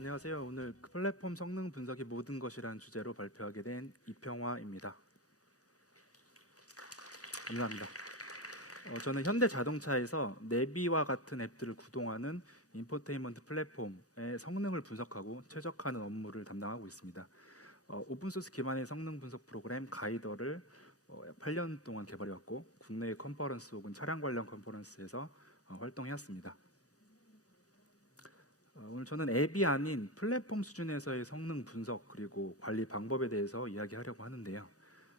안녕하세요. 오늘 플랫폼 성능 분석의 모든 것이라는 주제로 발표하게 된 이평화입니다. 감사합니다. 저는 현대자동차에서 내비와 같은 앱들을 구동하는 인포테인먼트 플랫폼의 성능을 분석하고 최적화하는 업무를 담당하고 있습니다. 오픈소스 기반의 성능 분석 프로그램 가이더를 약 8년 동안 개발해왔고 국내의 컨퍼런스 혹은 차량 관련 컨퍼런스에서 활동해왔습니다. 오늘 저는 앱이 아닌 플랫폼 수준에서의 성능 분석 그리고 관리 방법에 대해서 이야기하려고 하는데요.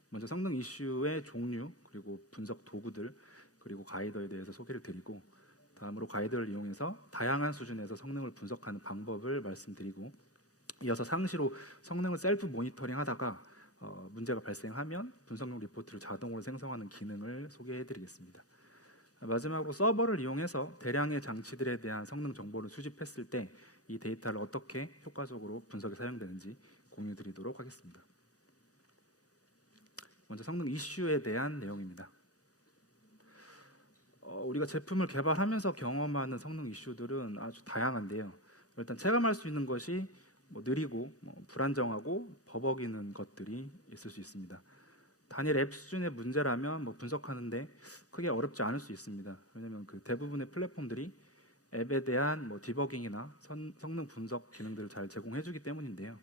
먼저 성능 이슈의 종류 그리고 분석 도구들 그리고 가이더에 대해서 소개를 드리고, 다음으로 가이더를 이용해서 다양한 수준에서 성능을 분석하는 방법을 말씀드리고, 이어서 상시로 성능을 셀프 모니터링 하다가 문제가 발생하면 분석용 리포트를 자동으로 생성하는 기능을 소개해 드리겠습니다. 마지막으로 서버를 이용해서 대량의 장치들에 대한 성능 정보를 수집했을 때 이 데이터를 어떻게 효과적으로 분석에 사용되는지 공유 드리도록 하겠습니다. 먼저 성능 이슈에 대한 내용입니다. 우리가 제품을 개발하면서 경험하는 성능 이슈들은 아주 다양한데요. 일단 체감할 수 있는 것이 느리고 불안정하고 버벅이는 것들이 있을 수 있습니다. 단일 앱 수준의 문제라면 분석하는데 크게 어렵지 않을 수 있습니다. 왜냐하면 대부분의 플랫폼들이 앱에 대한 디버깅이나 성능 분석 기능들을 잘 제공해주기 때문인데요.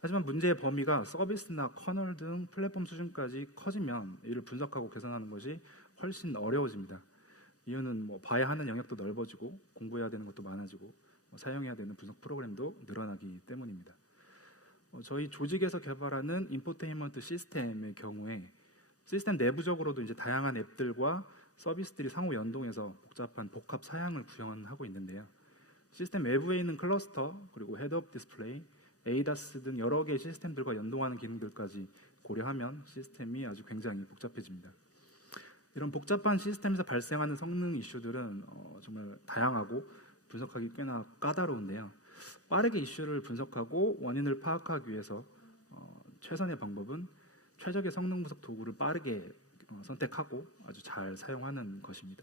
하지만 문제의 범위가 서비스나 커널 등 플랫폼 수준까지 커지면 이를 분석하고 개선하는 것이 훨씬 어려워집니다. 이유는 봐야 하는 영역도 넓어지고 공부해야 되는 것도 많아지고 사용해야 되는 분석 프로그램도 늘어나기 때문입니다. 저희 조직에서 개발하는 인포테인먼트 시스템의 경우에 시스템 내부적으로도 이제 다양한 앱들과 서비스들이 상호 연동해서 복잡한 복합 사양을 구현하고 있는데요. 시스템 외부에 있는 클러스터 그리고 헤드업 디스플레이, ADAS 등 여러 개의 시스템들과 연동하는 기능들까지 고려하면 시스템이 아주 굉장히 복잡해집니다. 이런 복잡한 시스템에서 발생하는 성능 이슈들은 정말 다양하고 분석하기 꽤나 까다로운데요. 빠르게 이슈를 분석하고 원인을 파악하기 위해서 최선의 방법은 최적의 성능 분석 도구를 빠르게 선택하고 아주 잘 사용하는 것입니다.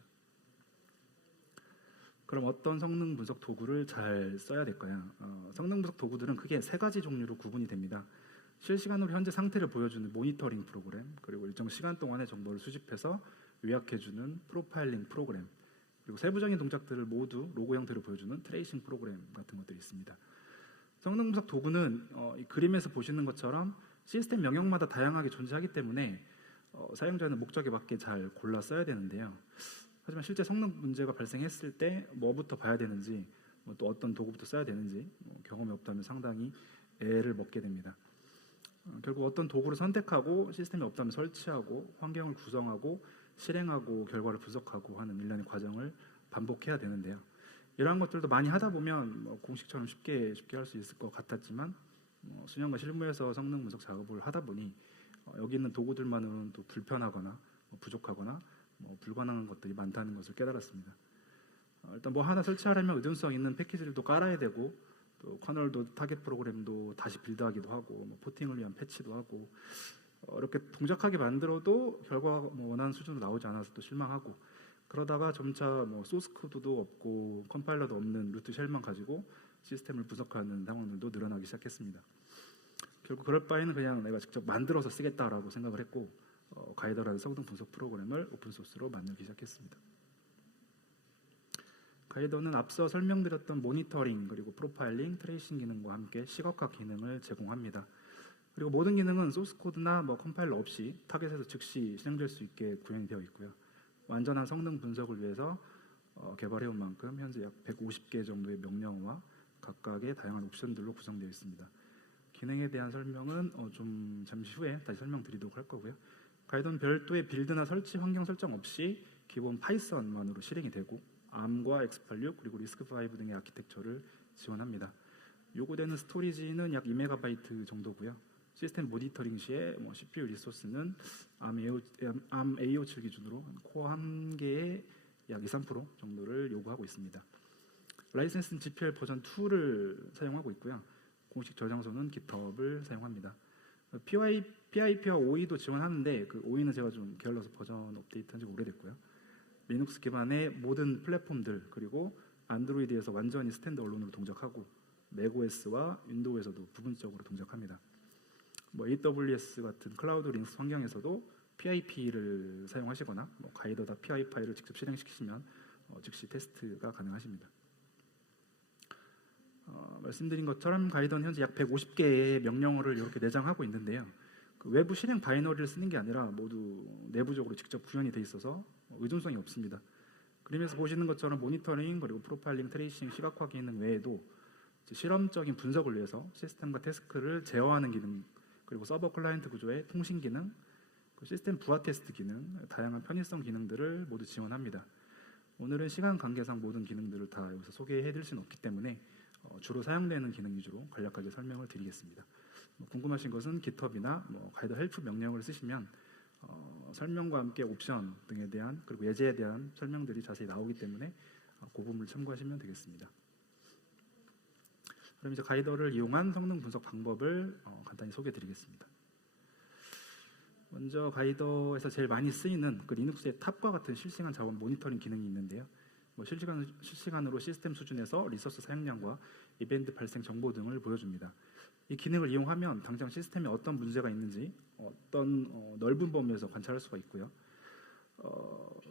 그럼 어떤 성능 분석 도구를 잘 써야 될까요? 성능 분석 도구들은 크게 세 가지 종류로 구분이 됩니다. 실시간으로 현재 상태를 보여주는 모니터링 프로그램, 그리고 일정 시간 동안의 정보를 수집해서 요약해주는 프로파일링 프로그램, 그리고 세부적인 동작들을 모두 로고 형태로 보여주는 트레이싱 프로그램 같은 것들이 있습니다. 성능 분석 도구는 이 그림에서 보시는 것처럼 시스템 영역마다 다양하게 존재하기 때문에 사용자는 목적에 맞게 잘 골라 써야 되는데요. 하지만 실제 성능 문제가 발생했을 때 뭐부터 봐야 되는지, 또 어떤 도구부터 써야 되는지 경험이 없다면 상당히 애를 먹게 됩니다. 결국 어떤 도구를 선택하고 시스템이 없다면 설치하고 환경을 구성하고 실행하고 결과를 분석하고 하는 일련의 과정을 반복해야 되는데요. 이러한 것들도 많이 하다 보면 공식처럼 쉽게 할 수 있을 것 같았지만 수년간 실무에서 성능 분석 작업을 하다 보니 여기 있는 도구들만은 또 불편하거나 부족하거나 불가능한 것들이 많다는 것을 깨달았습니다. 일단 하나 설치하려면 의존성 있는 패키지들도 깔아야 되고, 또 커널도 타겟 프로그램도 다시 빌드하기도 하고, 포팅을 위한 패치도 하고, 이렇게 동작하게 만들어도 결과가 원하는 수준으로 나오지 않아서 또 실망하고, 그러다가 점차 소스 코드도 없고 컴파일러도 없는 루트 쉘만 가지고 시스템을 분석하는 상황들도 늘어나기 시작했습니다. 결국 그럴 바에는 그냥 내가 직접 만들어서 쓰겠다라고 생각을 했고, 가이더라는 성능 분석 프로그램을 오픈소스로 만들기 시작했습니다. 가이더는 앞서 설명드렸던 모니터링 그리고 프로파일링, 트레이싱 기능과 함께 시각화 기능을 제공합니다. 그리고 모든 기능은 소스 코드나 컴파일러 없이 타겟에서 즉시 실행될 수 있게 구현이 되어 있고요. 완전한 성능 분석을 위해서 개발해온 만큼 현재 약 150개 정도의 명령어와 각각의 다양한 옵션들로 구성되어 있습니다. 기능에 대한 설명은 좀 잠시 후에 다시 설명드리도록 할 거고요. 가이더는 별도의 빌드나 설치 환경 설정 없이 기본 파이썬만으로 실행이 되고 ARM과 X86 그리고 리스크5 등의 아키텍처를 지원합니다. 요구되는 스토리지는 약 2MB 정도고요. 시스템 모니터링 시에 CPU 리소스는 ARM A57 기준으로 코어 1개의 약 2, 3% 정도를 요구하고 있습니다. 라이센스는 GPL 버전 2를 사용하고 있고요. 공식 저장소는 GitHub을 사용합니다. PIP와 OE도 지원하는데 그 OE는 제가 좀 게을러서 버전 업데이트한 지 오래됐고요. 리눅스 기반의 모든 플랫폼들 그리고 안드로이드에서 완전히 스탠드얼론으로 동작하고 맥OS와 윈도우에서도 부분적으로 동작합니다. AWS 같은 클라우드 링스 환경에서도 PIP를 사용하시거나 가이더.py 파일을 직접 실행시키시면 즉시 테스트가 가능하십니다. 말씀드린 것처럼 가이더는 현재 약 150개의 명령어를 이렇게 내장하고 있는데요. 그 외부 실행 바이너리를 쓰는 게 아니라 모두 내부적으로 직접 구현이 돼 있어서 의존성이 없습니다. 그림에서 보시는 것처럼 모니터링 그리고 프로파일링, 트레이싱, 시각화 기능 외에도 실험적인 분석을 위해서 시스템과 태스크를 제어하는 기능, 그리고 서버 클라이언트 구조의 통신 기능, 시스템 부하 테스트 기능, 다양한 편의성 기능들을 모두 지원합니다. 오늘은 시간 관계상 모든 기능들을 다 여기서 소개해드릴 수는 없기 때문에 주로 사용되는 기능 위주로 간략하게 설명을 드리겠습니다. 궁금하신 것은 GitHub이나 가이더 헬프 명령을 쓰시면 설명과 함께 옵션 등에 대한 그리고 예제에 대한 설명들이 자세히 나오기 때문에 그 부분을 참고하시면 되겠습니다. 그럼 이제 가이더를 이용한 성능 분석 방법을 간단히 소개해드리겠습니다. 먼저 가이더에서 제일 많이 쓰이는 리눅스의 탑과 같은 실시간 자원 모니터링 기능이 있는데요. 실시간으로 시스템 수준에서 리소스 사용량과 이벤트 발생 정보 등을 보여줍니다. 이 기능을 이용하면 당장 시스템에 어떤 문제가 있는지 어떤 넓은 범위에서 관찰할 수가 있고요.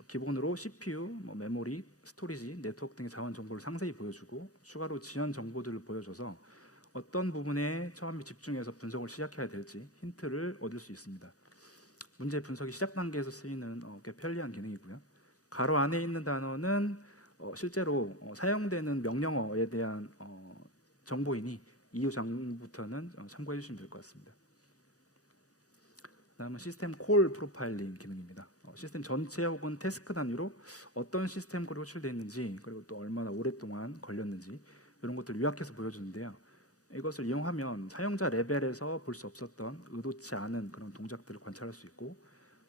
기본으로 CPU, 메모리, 스토리지, 네트워크 등의 자원 정보를 상세히 보여주고 추가로 지연 정보들을 보여줘서 어떤 부분에 처음에 집중해서 분석을 시작해야 될지 힌트를 얻을 수 있습니다. 문제 분석이 시작 단계에서 쓰이는 꽤 편리한 기능이고요. 가로 안에 있는 단어는 실제로 사용되는 명령어에 대한 정보이니 이후 장부터는 참고해 주시면 될 것 같습니다. 다음은 시스템 콜 프로파일링 기능입니다. 시스템 전체 혹은 태스크 단위로 어떤 시스템 콜이 호출되어 있는지 그리고 또 얼마나 오랫동안 걸렸는지 이런 것들을 요약해서 보여주는데요. 이것을 이용하면 사용자 레벨에서 볼 수 없었던 의도치 않은 그런 동작들을 관찰할 수 있고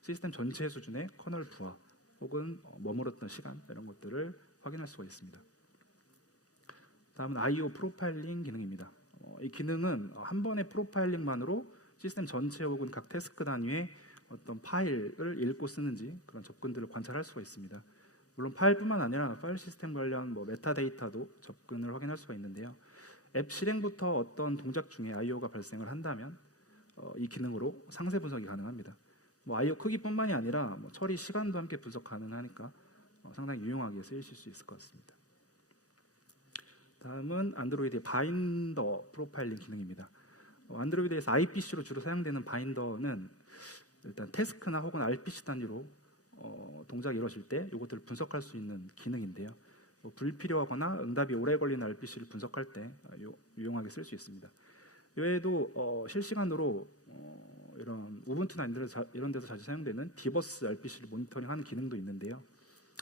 시스템 전체 수준의 커널 부하 혹은 머물렀던 시간 이런 것들을 확인할 수가 있습니다. 다음은 I/O 프로파일링 기능입니다. 이 기능은 한 번의 프로파일링만으로 시스템 전체 혹은 각 태스크 단위의 어떤 파일을 읽고 쓰는지 그런 접근들을 관찰할 수가 있습니다. 물론 파일뿐만 아니라 파일 시스템 관련 메타데이터도 접근을 확인할 수가 있는데요. 앱 실행부터 어떤 동작 중에 I/O가 발생을 한다면 이 기능으로 상세 분석이 가능합니다. I/O 크기뿐만이 아니라 처리 시간도 함께 분석 가능하니까 상당히 유용하게 쓰이실 수 있을 것 같습니다. 다음은 안드로이드의 바인더 프로파일링 기능입니다. 안드로이드에서 IPC로 주로 사용되는 바인더는 일단 태스크나 혹은 RPC 단위로 동작이 이루어질 때 이것들을 분석할 수 있는 기능인데요. 불필요하거나 응답이 오래 걸리는 RPC를 분석할 때 유용하게 쓸 수 있습니다. 이외에도 실시간으로 이런 우분투나 이런 데서 자주 사용되는 디버스 RPC를 모니터링하는 기능도 있는데요.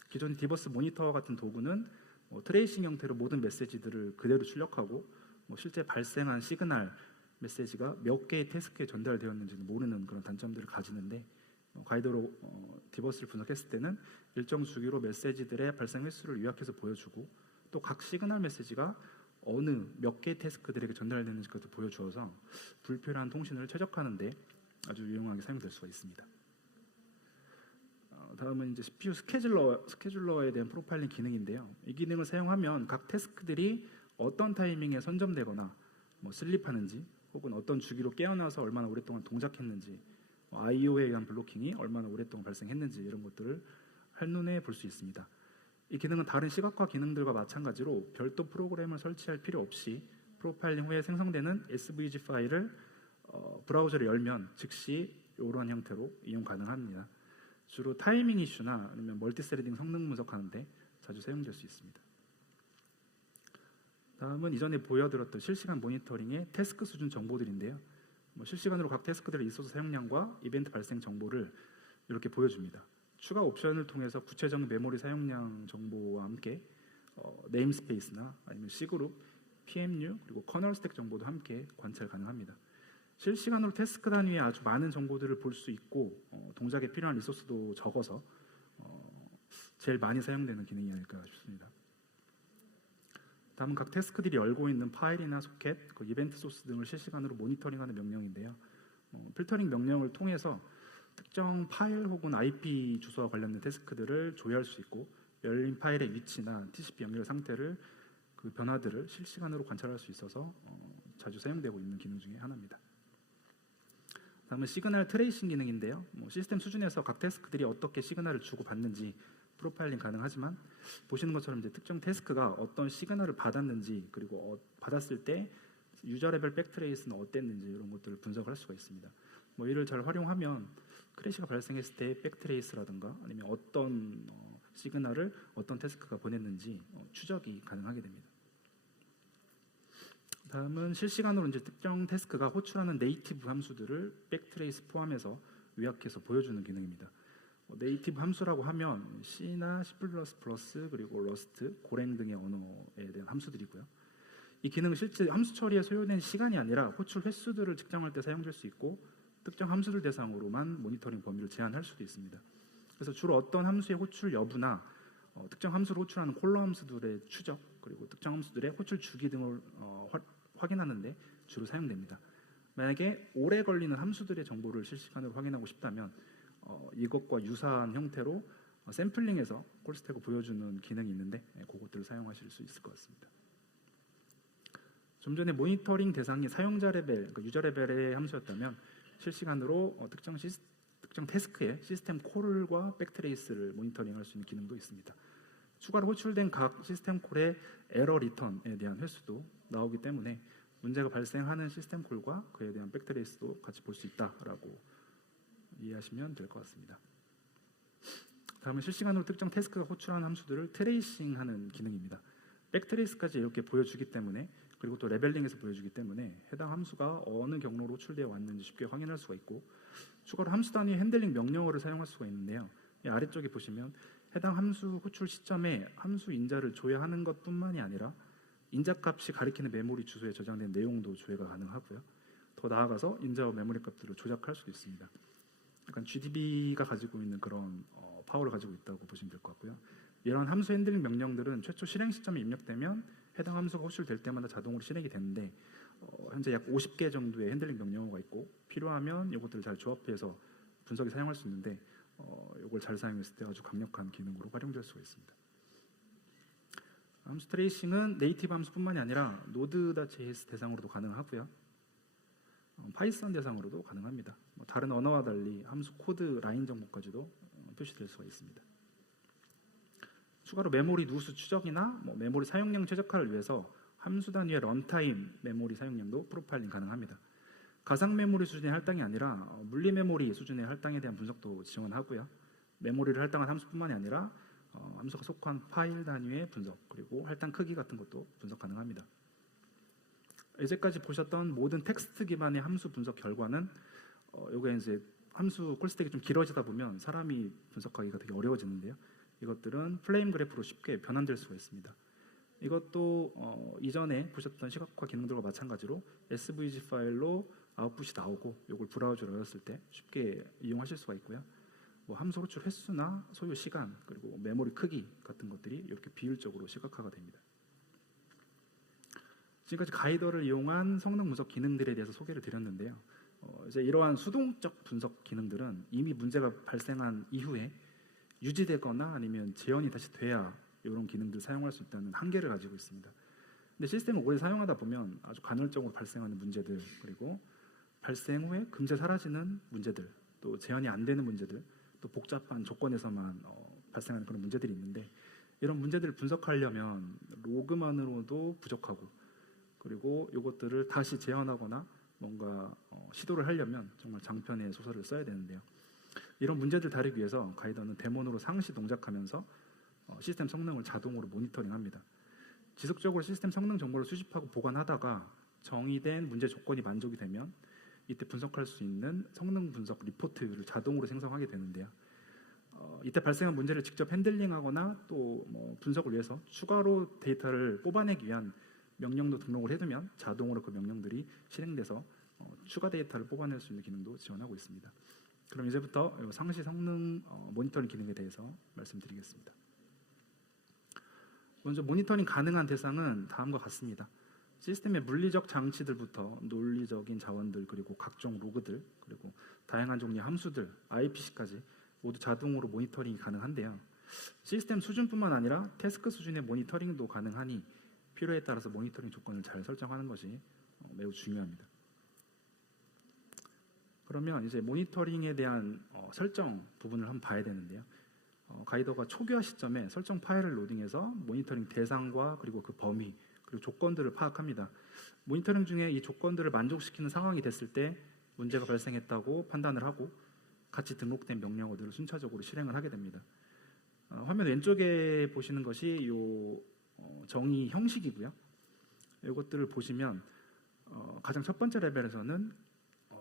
기존 디버스 모니터 같은 도구는 트레이싱 형태로 모든 메시지들을 그대로 출력하고 실제 발생한 시그널 메시지가 몇 개의 태스크에 전달되었는지는 모르는 그런 단점들을 가지는데 가이더로 디버스를 분석했을 때는 일정 주기로 메시지들의 발생 횟수를 요약해서 보여주고 또 각 시그널 메시지가 어느 몇 개의 태스크들에게 전달되는지까지 보여주어서 불필요한 통신을 최적화하는 데 아주 유용하게 사용될 수가 있습니다. 다음은 이제 CPU 스케줄러에 대한 프로파일링 기능인데요. 이 기능을 사용하면 각 태스크들이 어떤 타이밍에 선점되거나 슬립하는지 혹은 어떤 주기로 깨어나서 얼마나 오랫동안 동작했는지 I/O에 의한 블로킹이 얼마나 오랫동안 발생했는지 이런 것들을 한눈에 볼 수 있습니다. 이 기능은 다른 시각화 기능들과 마찬가지로 별도 프로그램을 설치할 필요 없이 프로파일링 후에 생성되는 SVG 파일을 브라우저를 열면 즉시 이러한 형태로 이용 가능합니다. 주로 타이밍 이슈나 아니면 멀티스레딩 성능 분석하는데 자주 사용될 수 있습니다. 다음은 이전에 보여드렸던 실시간 모니터링의 태스크 수준 정보들인데요. 실시간으로 각 태스크들의 리소스 사용량과 이벤트 발생 정보를 이렇게 보여줍니다. 추가 옵션을 통해서 구체적인 메모리 사용량 정보와 함께 네임스페이스나 아니면 C그룹, PMU 그리고 커널 스택 정보도 함께 관찰 가능합니다. 실시간으로 태스크 단위에 아주 많은 정보들을 볼 수 있고 동작에 필요한 리소스도 적어서 제일 많이 사용되는 기능이 아닐까 싶습니다. 다음은 각 태스크들이 열고 있는 파일이나 소켓, 이벤트 소스 등을 실시간으로 모니터링하는 명령인데요. 필터링 명령을 통해서 특정 파일 혹은 IP 주소와 관련된 태스크들을 조회할 수 있고 열린 파일의 위치나 TCP 연결 상태를 그 변화들을 실시간으로 관찰할 수 있어서 자주 사용되고 있는 기능 중에 하나입니다. 다음은 시그널 트레이싱 기능인데요. 시스템 수준에서 각 태스크들이 어떻게 시그널을 주고받는지 프로파일링 가능하지만 보시는 것처럼 이제 특정 태스크가 어떤 시그널을 받았는지 그리고 받았을 때 유저 레벨 백트레이스는 어땠는지 이런 것들을 분석할 수가 있습니다. 이를 잘 활용하면 크래시가 발생했을 때 백트레이스라든가 아니면 어떤 시그널을 어떤 태스크가 보냈는지 추적이 가능하게 됩니다. 다음은 실시간으로 이제 특정 태스크가 호출하는 네이티브 함수들을 백트레이스 포함해서 요약해서 보여주는 기능입니다. 네이티브 함수라고 하면 C나 C++ 그리고 러스트, 고랭 등의 언어에 대한 함수들이고요. 이 기능은 실제 함수 처리에 소요된 시간이 아니라 호출 횟수들을 측정할 때 사용될 수 있고 특정 함수들 대상으로만 모니터링 범위를 제한할 수도 있습니다. 그래서 주로 어떤 함수의 호출 여부나 특정 함수를 호출하는 콜러 함수들의 추적 그리고 특정 함수들의 호출 주기 등을 확인하는 데 주로 사용됩니다. 만약에 오래 걸리는 함수들의 정보를 실시간으로 확인하고 싶다면 이것과 유사한 형태로 샘플링해서 콜스택을 보여주는 기능이 있는데 그것들을 사용하실 수 있을 것 같습니다. 좀 전에 모니터링 대상이 사용자 레벨, 그러니까 유저 레벨의 함수였다면 실시간으로 특정 태스크의 시스템 콜과 백트레이스를 모니터링할 수 있는 기능도 있습니다. 추가로 호출된 각 시스템 콜의 에러 리턴에 대한 횟수도 나오기 때문에 문제가 발생하는 시스템 콜과 그에 대한 백트레이스도 같이 볼 수 있다라고 이해하시면 될 것 같습니다. 다음은 실시간으로 특정 태스크가 호출하는 함수들을 트레이싱하는 기능입니다. 백트레이스까지 이렇게 보여주기 때문에 그리고 또 레벨링에서 보여주기 때문에 해당 함수가 어느 경로로 호출되어 왔는지 쉽게 확인할 수가 있고 추가로 함수 단위의 핸들링 명령어를 사용할 수가 있는데요. 이 아래쪽에 보시면 해당 함수 호출 시점에 함수 인자를 조회하는 것뿐만이 아니라 인자값이 가리키는 메모리 주소에 저장된 내용도 조회가 가능하고요. 더 나아가서 인자와 메모리 값들을 조작할 수도 있습니다. 약간 GDB가 가지고 있는 그런 파워를 가지고 있다고 보시면 될 것 같고요. 이런 함수 핸들링 명령들은 최초 실행 시점에 입력되면 해당 함수가 호출될 때마다 자동으로 실행이 되는데 현재 약 50개 정도의 핸들링 명령어가 있고 필요하면 이것들을 잘 조합해서 분석에 사용할 수 있는데 이걸 잘 사용했을 때 아주 강력한 기능으로 활용될 수가 있습니다. 함수 트레이싱은 네이티브 함수뿐만이 아니라 Node.js 대상으로도 가능하고요. 파이썬 대상으로도 가능합니다. 다른 언어와 달리 함수 코드 라인 정보까지도 표시될 수가 있습니다. 추가로 메모리 누수 추적이나 메모리 사용량 최적화를 위해서 함수 단위의 런타임 메모리 사용량도 프로파일링 가능합니다. 가상 메모리 수준의 할당이 아니라 물리 메모리 수준의 할당에 대한 분석도 지원하고요. 메모리를 할당한 함수뿐만이 아니라 함수가 속한 파일 단위의 분석 그리고 할당 크기 같은 것도 분석 가능합니다. 이제까지 보셨던 모든 텍스트 기반의 함수 분석 결과는 요게 이제 함수 콜스택이 좀 길어지다 보면 사람이 분석하기가 되게 어려워지는데요. 이것들은 플레임 그래프로 쉽게 변환될 수가 있습니다. 이것도 이전에 보셨던 시각화 기능들과 마찬가지로 SVG 파일로 아웃풋이 나오고 이걸 브라우저로 열었을 때 쉽게 이용하실 수가 있고요. 함수 호출 횟수나 소요 시간 그리고 메모리 크기 같은 것들이 이렇게 비율적으로 시각화가 됩니다. 지금까지 가이더를 이용한 성능 분석 기능들에 대해서 소개를 드렸는데요. 이제 이러한 수동적 분석 기능들은 이미 문제가 발생한 이후에 유지되거나 아니면 재현이 다시 돼야 이런 기능들을 사용할 수 있다는 한계를 가지고 있습니다. 근데 시스템을 오래 사용하다 보면 아주 간헐적으로 발생하는 문제들 그리고 발생 후에 금세 사라지는 문제들 또 재현이 안 되는 문제들 또 복잡한 조건에서만 발생하는 그런 문제들이 있는데 이런 문제들을 분석하려면 로그만으로도 부족하고 그리고 이것들을 다시 재현하거나 뭔가 시도를 하려면 정말 장편의 소설을 써야 되는데요. 이런 문제들 다루기 위해서 가이더는 데몬으로 상시 동작하면서 시스템 성능을 자동으로 모니터링합니다. 지속적으로 시스템 성능 정보를 수집하고 보관하다가 정의된 문제 조건이 만족이 되면 이때 분석할 수 있는 성능 분석 리포트를 자동으로 생성하게 되는데요. 이때 발생한 문제를 직접 핸들링하거나 또 분석을 위해서 추가로 데이터를 뽑아내기 위한 명령도 등록을 해두면 자동으로 그 명령들이 실행돼서 추가 데이터를 뽑아낼 수 있는 기능도 지원하고 있습니다. 그럼 이제부터 상시 성능 모니터링 기능에 대해서 말씀드리겠습니다. 먼저 모니터링 가능한 대상은 다음과 같습니다. 시스템의 물리적 장치들부터 논리적인 자원들 그리고 각종 로그들 그리고 다양한 종류의 함수들, IPC까지 모두 자동으로 모니터링이 가능한데요. 시스템 수준뿐만 아니라 태스크 수준의 모니터링도 가능하니 필요에 따라서 모니터링 조건을 잘 설정하는 것이 매우 중요합니다. 그러면 이제 모니터링에 대한 설정 부분을 한번 봐야 되는데요. 가이더가 초기화 시점에 설정 파일을 로딩해서 모니터링 대상과 그리고 그 범위 그리고 조건들을 파악합니다. 모니터링 중에 이 조건들을 만족시키는 상황이 됐을 때 문제가 발생했다고 판단을 하고 같이 등록된 명령어들을 순차적으로 실행을 하게 됩니다. 화면 왼쪽에 보시는 것이 정의 형식이고요. 이것들을 보시면 가장 첫 번째 레벨에서는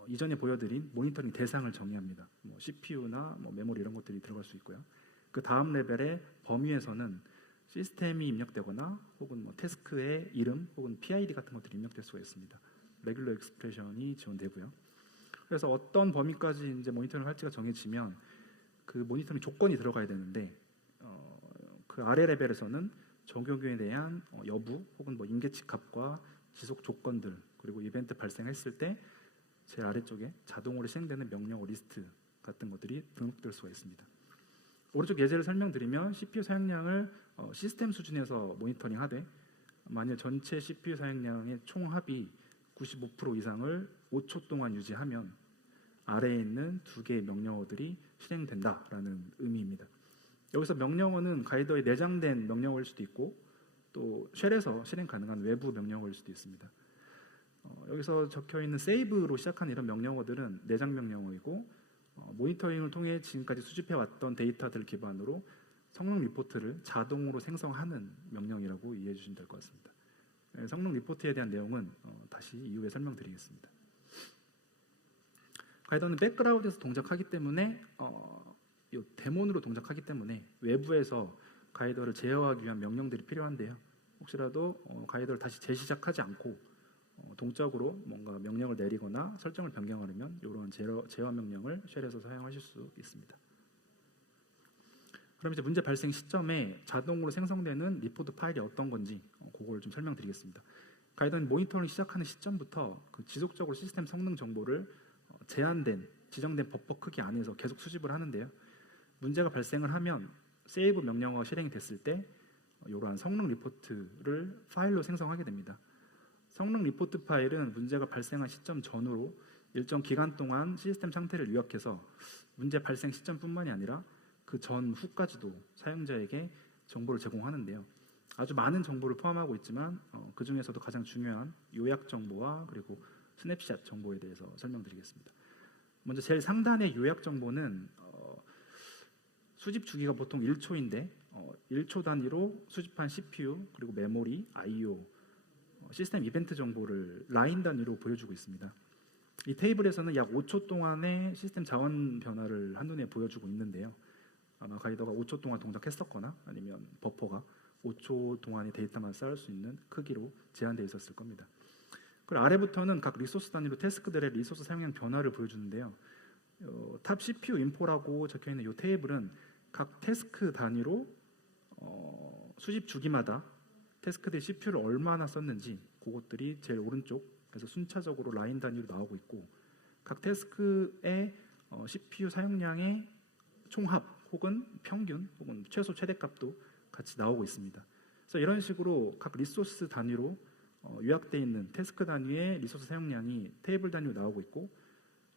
이전에 보여드린 모니터링 대상을 정의합니다. CPU나 메모리 이런 것들이 들어갈 수 있고요. 그 다음 레벨의 범위에서는 시스템이 입력되거나 혹은 태스크의 이름 혹은 PID 같은 것들이 입력될 수가 있습니다. 레귤러 익스프레션이 지원되고요. 그래서 어떤 범위까지 이제 모니터링을 할지가 정해지면 그 모니터링 조건이 들어가야 되는데 그 아래 레벨에서는 적용에 대한 여부 혹은 임계치 값과 지속 조건들 그리고 이벤트 발생했을 때 제일 아래쪽에 자동으로 실행되는 명령어 리스트 같은 것들이 등록될 수가 있습니다. 오른쪽 예제를 설명드리면 CPU 사용량을 시스템 수준에서 모니터링하되 만일 전체 CPU 사용량의 총합이 95% 이상을 5초 동안 유지하면 아래에 있는 두 개의 명령어들이 실행된다라는 의미입니다. 여기서 명령어는 가이더에 내장된 명령어일 수도 있고 또 쉘에서 실행 가능한 외부 명령어일 수도 있습니다. 여기서 적혀있는 세이브로 시작하는 이런 명령어들은 내장 명령어이고 모니터링을 통해 지금까지 수집해왔던 데이터들을 기반으로 성능 리포트를 자동으로 생성하는 명령이라고 이해해 주시면 될 것 같습니다. 성능 리포트에 대한 내용은 다시 이후에 설명드리겠습니다. 가이더는 백그라운드에서 동작하기 때문에 이 데몬으로 동작하기 때문에 외부에서 가이더를 제어하기 위한 명령들이 필요한데요. 혹시라도 가이더를 다시 재시작하지 않고 동적으로 뭔가 명령을 내리거나 설정을 변경하려면 이런 제어 명령을 쉘에서 사용하실 수 있습니다. 그럼 이제 문제 발생 시점에 자동으로 생성되는 리포트 파일이 어떤 건지 그걸 좀 설명드리겠습니다. 가이더는 모니터링 시작하는 시점부터 그 지속적으로 시스템 성능 정보를 제한된 지정된 버퍼 크기 안에서 계속 수집을 하는데요. 문제가 발생을 하면 세이브 명령어가 실행이 됐을 때 이러한 성능 리포트를 파일로 생성하게 됩니다. 성능 리포트 파일은 문제가 발생한 시점 전후로 일정 기간 동안 시스템 상태를 요약해서 문제 발생 시점뿐만이 아니라 그 전후까지도 사용자에게 정보를 제공하는데요. 아주 많은 정보를 포함하고 있지만 그 중에서도 가장 중요한 요약 정보와 그리고 스냅샷 정보에 대해서 설명드리겠습니다. 먼저 제일 상단의 요약 정보는 수집 주기가 보통 1초인데 1초 단위로 수집한 CPU 그리고 메모리, I/O, 시스템 이벤트 정보를 라인 단위로 보여주고 있습니다. 이 테이블에서는 약 5초 동안의 시스템 자원 변화를 한눈에 보여주고 있는데요. 아마 가이더가 5초 동안 동작했었거나 아니면 버퍼가 5초 동안의 데이터만 쌓을 수 있는 크기로 제한되어 있었을 겁니다. 그리고 아래부터는 각 리소스 단위로 태스크들의 리소스 사용량 변화를 보여주는데요. 탑 CPU 인포라고 적혀있는 이 테이블은 각 태스크 단위로 수집 주기마다 태스크들 CPU를 얼마나 썼는지 그것들이 제일 오른쪽에서 순차적으로 라인 단위로 나오고 있고 각 태스크의 CPU 사용량의 총합 혹은 평균 혹은 최소 최대값도 같이 나오고 있습니다. 그래서 이런 식으로 각 리소스 단위로 요약되어 있는 태스크 단위의 리소스 사용량이 테이블 단위로 나오고 있고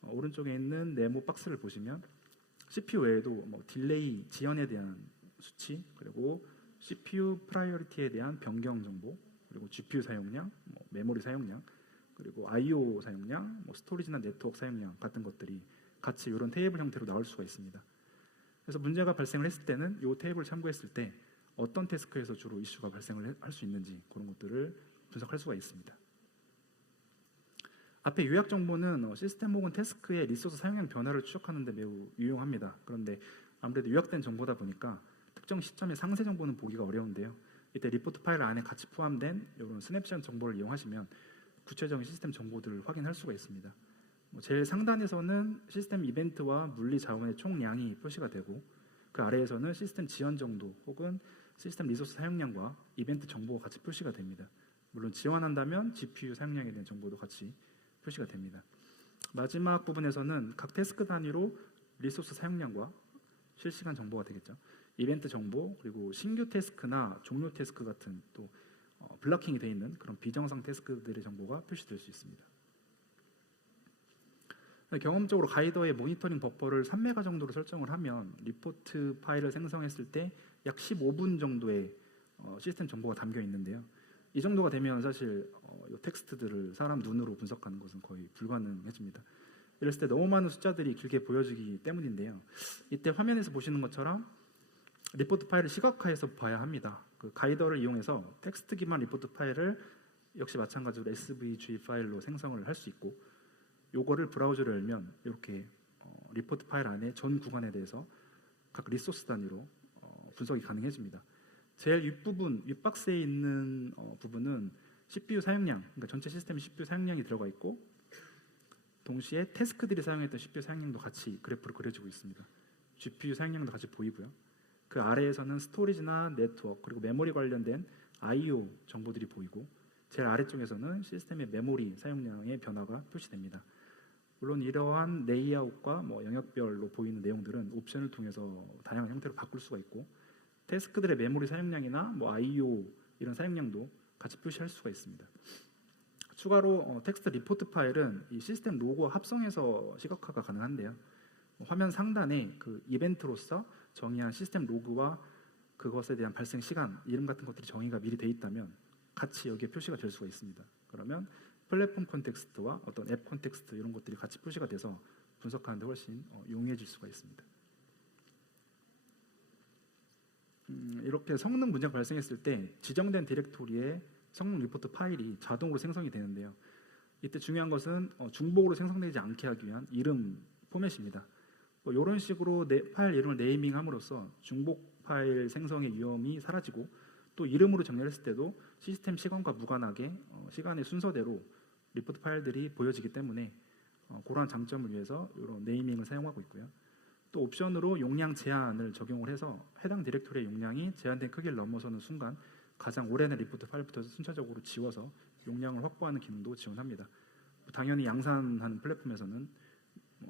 오른쪽에 있는 네모 박스를 보시면 CPU 외에도 딜레이 지연에 대한 수치 그리고 CPU 프라이어리티에 대한 변경 정보 그리고 GPU 사용량, 메모리 사용량 그리고 I/O 사용량, 스토리지나 네트워크 사용량 같은 것들이 같이 이런 테이블 형태로 나올 수가 있습니다. 그래서 문제가 발생을 했을 때는 이 테이블을 참고했을 때 어떤 태스크에서 주로 이슈가 발생을 할 수 있는지 그런 것들을 분석할 수가 있습니다. 앞에 요약 정보는 시스템 혹은 태스크의 리소스 사용량 변화를 추적하는 데 매우 유용합니다. 그런데 아무래도 요약된 정보다 보니까 특정 시점의 상세 정보는 보기가 어려운데요. 이때 리포트 파일 안에 같이 포함된 이런 스냅샷 정보를 이용하시면 구체적인 시스템 정보들을 확인할 수가 있습니다. 제일 상단에서는 시스템 이벤트와 물리 자원의 총량이 표시가 되고 그 아래에서는 시스템 지연 정도 혹은 시스템 리소스 사용량과 이벤트 정보가 같이 표시가 됩니다. 물론 지원한다면 GPU 사용량에 대한 정보도 같이 표시가 됩니다. 마지막 부분에서는 각 태스크 단위로 리소스 사용량과 실시간 정보가 되겠죠. 이벤트 정보 그리고 신규 태스크나 종료 태스크 같은 또 블러킹이 되어 있는 그런 비정상 태스크들의 정보가 표시될 수 있습니다. 경험적으로 가이더의 모니터링 버퍼를 3메가 정도로 설정을 하면 리포트 파일을 생성했을 때 약 15분 정도의 시스템 정보가 담겨 있는데요. 이 정도가 되면 사실 이 텍스트들을 사람 눈으로 분석하는 것은 거의 불가능해집니다. 이랬을 때 너무 많은 숫자들이 길게 보여지기 때문인데요. 이때 화면에서 보시는 것처럼 리포트 파일을 시각화해서 봐야 합니다. 그 가이더를 이용해서 텍스트 기반 리포트 파일을 역시 마찬가지로 SVG 파일로 생성을 할 수 있고, 요거를 브라우저를 열면 이렇게 리포트 파일 안에 전 구간에 대해서 각 리소스 단위로 분석이 가능해집니다. 제일 윗부분, 윗박스에 있는 부분은 CPU 사용량, 그러니까 전체 시스템 CPU 사용량이 들어가 있고, 동시에 태스크들이 사용했던 CPU 사용량도 같이 그래프로 그려지고 있습니다. GPU 사용량도 같이 보이고요. 그 아래에서는 스토리지나 네트워크 그리고 메모리 관련된 I/O 정보들이 보이고, 제일 아래쪽에서는 시스템의 메모리 사용량의 변화가 표시됩니다. 물론 이러한 레이아웃과 영역별로 보이는 내용들은 옵션을 통해서 다양한 형태로 바꿀 수가 있고, 태스크들의 메모리 사용량이나 I/O 이런 사용량도 같이 표시할 수가 있습니다. 추가로 텍스트 리포트 파일은 이 시스템 로그와 합성해서 시각화가 가능한데요. 화면 상단에 그 이벤트로서 정의한 시스템 로그와 그것에 대한 발생 시간, 이름 같은 것들이 정의가 미리 돼 있다면 같이 여기에 표시가 될 수가 있습니다. 그러면 플랫폼 콘텍스트와 어떤 앱 콘텍스트 이런 것들이 같이 표시가 돼서 분석하는 데 훨씬 용이해질 수가 있습니다. 이렇게 성능 문제가 발생했을 때 지정된 디렉토리에 성능 리포트 파일이 자동으로 생성이 되는데요. 이때 중요한 것은 중복으로 생성되지 않게 하기 위한 이름 포맷입니다. 이런 식으로 파일 이름을 네이밍함으로써 중복 파일 생성의 위험이 사라지고, 또 이름으로 정렬했을 때도 시스템 시간과 무관하게 시간의 순서대로 리포트 파일들이 보여지기 때문에 그러한 장점을 위해서 이런 네이밍을 사용하고 있고요. 또 옵션으로 용량 제한을 적용을 해서 해당 디렉토리의 용량이 제한된 크기를 넘어서는 순간 가장 오래된 리포트 파일부터 순차적으로 지워서 용량을 확보하는 기능도 지원합니다. 당연히 양산하는 플랫폼에서는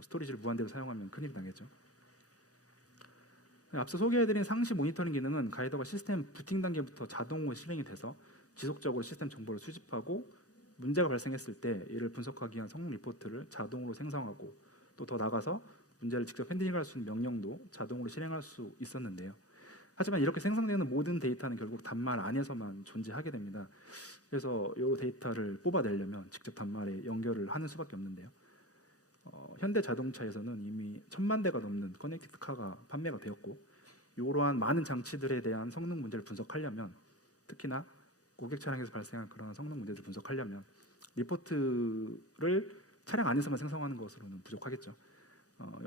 스토리지를 무한대로 사용하면 큰일이 나겠죠. 앞서 소개해드린 상시 모니터링 기능은 가이더가 시스템 부팅 단계부터 자동으로 실행이 돼서 지속적으로 시스템 정보를 수집하고, 문제가 발생했을 때 이를 분석하기 위한 성능 리포트를 자동으로 생성하고, 또 더 나아가서 문제를 직접 핸들링할 수 있는 명령도 자동으로 실행할 수 있었는데요. 하지만 이렇게 생성되는 모든 데이터는 결국 단말 안에서만 존재하게 됩니다. 그래서 이 데이터를 뽑아내려면 직접 단말에 연결을 하는 수밖에 없는데요. 현대 자동차에서는 이미 1000만 대가 넘는 커넥티드 카가 판매가 되었고, 이러한 많은 장치들에 대한 성능 문제를 분석하려면, 특히나 고객 차량에서 발생한 그런 성능 문제를 분석하려면 리포트를 차량 안에서만 생성하는 것으로는 부족하겠죠.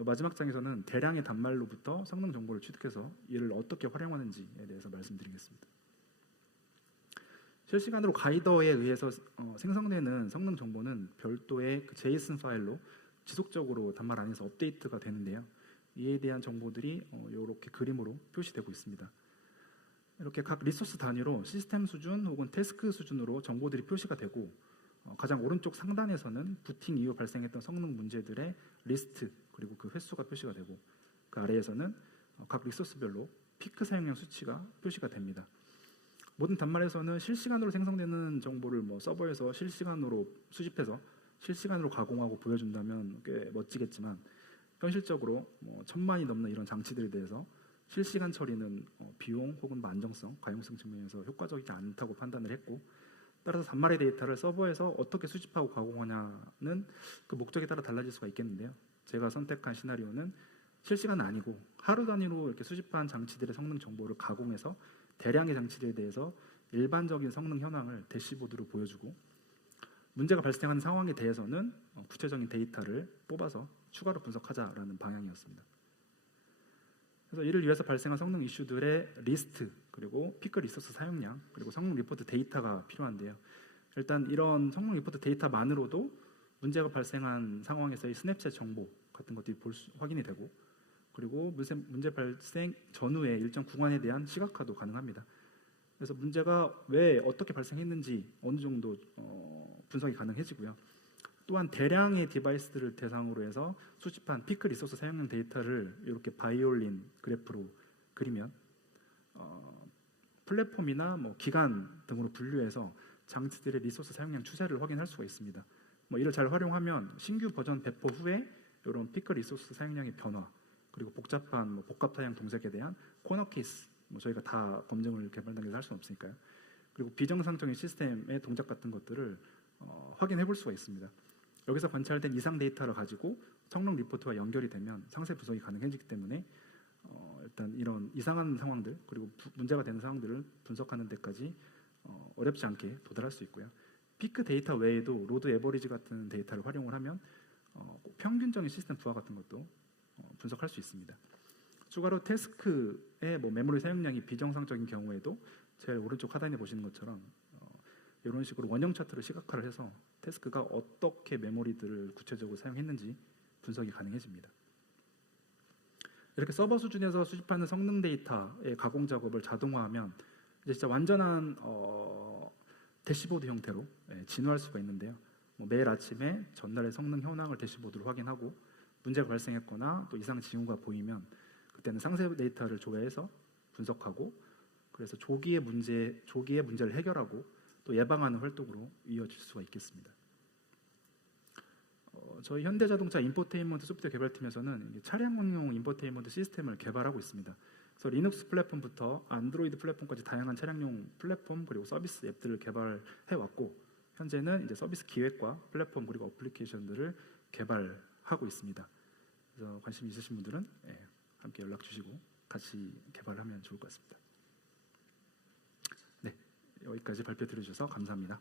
마지막 장에서는 대량의 단말로부터 성능 정보를 취득해서 이를 어떻게 활용하는지에 대해서 말씀드리겠습니다. 실시간으로 가이더에 의해서 생성되는 성능 정보는 별도의 그 JSON 파일로 지속적으로 단말 안에서 업데이트가 되는데요. 이에 대한 정보들이 이렇게 그림으로 표시되고 있습니다. 이렇게 각 리소스 단위로 시스템 수준 혹은 태스크 수준으로 정보들이 표시가 되고, 가장 오른쪽 상단에서는 부팅 이후 발생했던 성능 문제들의 리스트 그리고 그 횟수가 표시가 되고, 그 아래에서는 각 리소스별로 피크 사용량 수치가 표시가 됩니다. 모든 단말에서는 실시간으로 생성되는 정보를 서버에서 실시간으로 수집해서 실시간으로 가공하고 보여준다면 꽤 멋지겠지만, 현실적으로 1000만이 넘는 이런 장치들에 대해서 실시간 처리는 비용 혹은 안정성, 가용성 측면에서 효과적이지 않다고 판단을 했고, 따라서 단말의 데이터를 서버에서 어떻게 수집하고 가공하냐는 그 목적에 따라 달라질 수가 있겠는데요. 제가 선택한 시나리오는 실시간은 아니고 하루 단위로 이렇게 수집한 장치들의 성능 정보를 가공해서 대량의 장치들에 대해서 일반적인 성능 현황을 대시보드로 보여주고, 문제가 발생한 상황에 대해서는 구체적인 데이터를 뽑아서 추가로 분석하자라는 방향이었습니다. 그래서 이를 위해서 발생한 성능 이슈들의 리스트, 그리고 피크 리소스 사용량, 그리고 성능 리포트 데이터가 필요한데요. 일단 이런 성능 리포트 데이터만으로도 문제가 발생한 상황에서의 스냅샷 정보 같은 것들이 확인이 되고, 그리고 문제 발생 전후의 일정 구간에 대한 시각화도 가능합니다. 그래서 문제가 왜 어떻게 발생했는지 어느 정도 분석이 가능해지고요. 또한 대량의 디바이스들을 대상으로 해서 수집한 피크 리소스 사용량 데이터를 이렇게 바이올린 그래프로 그리면 플랫폼이나 뭐 기간 등으로 분류해서 장치들의 리소스 사용량 추세를 확인할 수가 있습니다. 뭐 이를 잘 활용하면 신규 버전 배포 후에 이런 피크 리소스 사용량의 변화, 그리고 복잡한 뭐 복합 사양 동작에 대한 코너 케이스, 뭐 저희가 다 검증을 개발 단계에서 할 수는 없으니까요. 그리고 비정상적인 시스템의 동작 같은 것들을 확인해 볼 수가 있습니다. 여기서 관찰된 이상 데이터를 가지고 성능 리포트와 연결이 되면 상세 분석이 가능해지기 때문에 일단 이런 이상한 상황들, 그리고 문제가 되는 상황들을 분석하는 데까지 어렵지 않게 도달할 수 있고요. 피크 데이터 외에도 로드 에버리지 같은 데이터를 활용을 하면 평균적인 시스템 부하 같은 것도 분석할 수 있습니다. 추가로 태스크의 뭐 메모리 사용량이 비정상적인 경우에도 제일 오른쪽 하단에 보시는 것처럼 이런 식으로 원형 차트로 시각화를 해서 태스크가 어떻게 메모리들을 구체적으로 사용했는지 분석이 가능해집니다. 이렇게 서버 수준에서 수집하는 성능 데이터의 가공 작업을 자동화하면 이제 진짜 완전한 대시보드 형태로 진화할 수가 있는데요. 뭐 매일 아침에 전날의 성능 현황을 대시보드로 확인하고 문제가 발생했거나 또 이상 징후가 보이면 그때는 상세 데이터를 조회해서 분석하고, 그래서 조기에 문제를 해결하고 또 예방하는 활동으로 이어질 수가 있겠습니다. 저희 현대자동차 인포테인먼트 소프트웨어 개발팀에서는 차량용 인포테인먼트 시스템을 개발하고 있습니다. 그래서 리눅스 플랫폼부터 안드로이드 플랫폼까지 다양한 차량용 플랫폼 그리고 서비스 앱들을 개발해 왔고, 현재는 이제 서비스 기획과 플랫폼 그리고 어플리케이션들을 개발하고 있습니다. 그래서 관심 있으신 분들은 함께 연락 주시고 같이 개발하면 좋을 것 같습니다. 네, 여기까지 발표 들어주셔서 감사합니다.